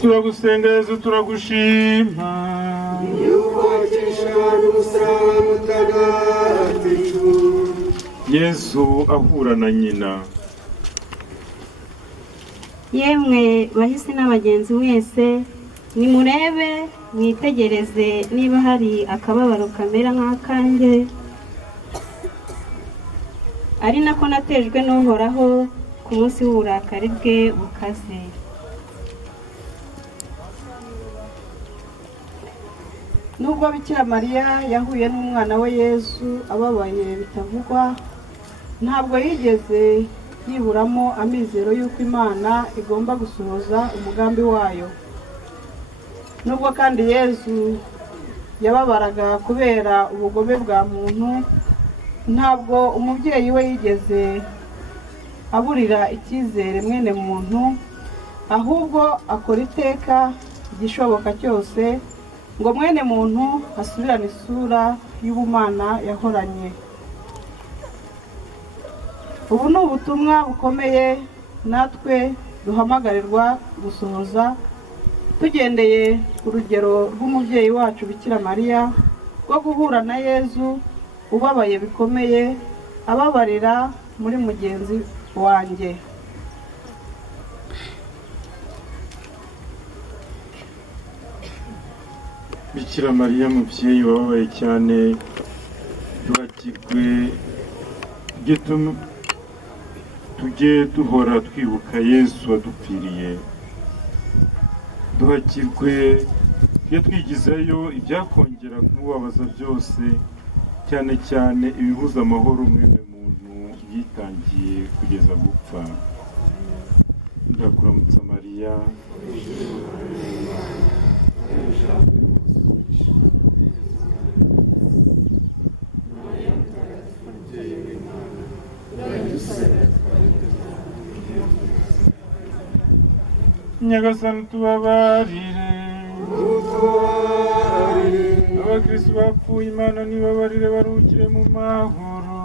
turagusenga Yesu, turagushima yubakisha n'umusaraba mutagatifu. Yesu ahura na nyina. Yemwe bahisi n'abagenzi mwese, nimurebe mwitegereze niba hari akababaro kamera nk'akanjye, ari nako natejwe n'Uhoraho ku munsi w'uburakari bwe bukaze. Nubwo Bikira Mariya yahuye n'umwana we Yesu ababaye bitavugwa, ntabwo yigeze yiburamo amizero y'uko Imana igomba gusohoza umugambi wayo. Nubwo kandi Yesu yababaraga kubera ubugome bwa muntu, ntabwo umubyeyi we yigeze aburira icyizere mwene muntu, ahubwo akora iteka igishoboka cyose ngo mwene muntu asubirane isura y'ubumana yahoranye. Ubu ni ubutumwa bukomeye natwe duhamagarirwa gusohoza, tugendeye ku rugero rw'umubyeyi wacu Bikira Mariya rwo guhura na Yezu ubabaye bikomeye, ababarira muri mugenzi wanjye. Bikira Mariya mubyeyi wababaye cyane, duhakirwe tujye duhora twibuka Yesu wadupfiriye. Duhakirwe tujye twigizayo ibyakongera kumubabaza byose, cyane cyane ibibuza amahoro mwene muntu yitangiye kugeza gupfa. Ndakuramutsa Mariya, Nyagasani tubabarire, abakristo bapfuye Imana nibabarire baruhukire mu mahoro.